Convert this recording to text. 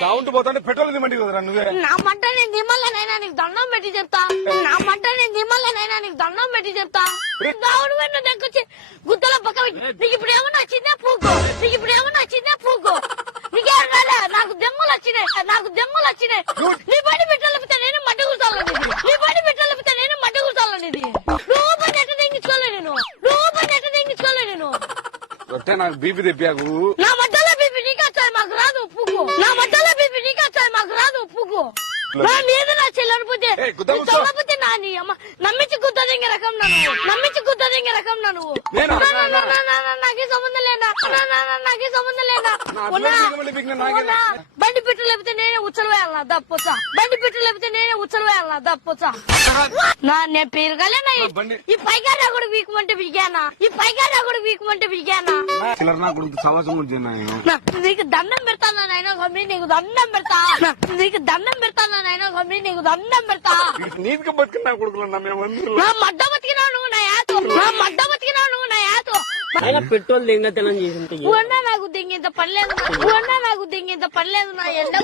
దావుంటూ పోతాంటే petrol దిమండి కదరా నువ్వే. నా మంట నేను దిమ్మలనైనా నీకు దండం పెట్టి చెప్తా. నా మంట నేను దిమ్మలనైనా నీకు దండం పెట్టి చెప్తా. దావుడు వెన్ను దగ్గొచ్చి గుద్దల పక్క నీకు ఇప్పుడు ఏమన్నా వచ్చిందే పూకో. నీకు ఇప్పుడు ఏమన్నా వచ్చిందే పూకో. నీకేం రాలే. నాకు దెమ్మలు వచ్చినాయి. నాకు దెమ్మలు వచ్చినాయి. నీ బడి పెట్టలేపితే నేను మడ్డ కూర్చోాలని. నీ బడి పెట్టలేపితే నేను మడ్డ కూర్చోాలని. రూపాయి ఎట్ట తెంగించుకోలే నేను. రూపాయి ఎట్ట తెంగించుకోలే నేను. ఒట్టే నాకు బీపీ తెప్పాకు. నా మధ్యలో బీపీ నీకు వచ్చాయి మాకు రాదు ఉప్పుకు. నా మధ్యలో బీపీ నీకు వచ్చాయి మాకు రాదు ఉప్పుకు. నా మీద నా చెల్లెనిపోతే చల్లపోతే నా నీ అమ్మ నమ్మించి గుద్ద దింగే రకం నన్ను. నమ్మించి గుద్ద దింగే రకం నన్ను. నాకే సంబంధం లేదా. నాకే సంబంధం లేదా. బండి పిట్టు లేకపోతే నేనే ఉచ్చలు వేయాలన్నా దప్పొచ్చా. బండి పిట్టు లేకపోతే నేనే ఉచ్చలు వేయాలన్నా దప్పొచ్చా. నా పేరుగాలే నా ఈ పైగారా కూడా వీకమంటే వీగానా. ఈ పైగారా కూడా వీకమంటే వీగానా. నీకు దండం పెడతాను నాయన స్వామి. నీకు దండం పెడతా. నీకు దండం పెడతాను నాయన స్వామి. నీకు దండం పెడతా. నీకు బతికినా కొడుకులు నా మడ్డ బతికినావు నువ్వు నా యాతో. నా మడ్డ బతికినావు నువ్వు నా యాతో. పెట్రోల్ దింగతనం చేసి నాకు దింగేంత పని లేదు. నాకు దింగేంత పని లేదు నా ఎండ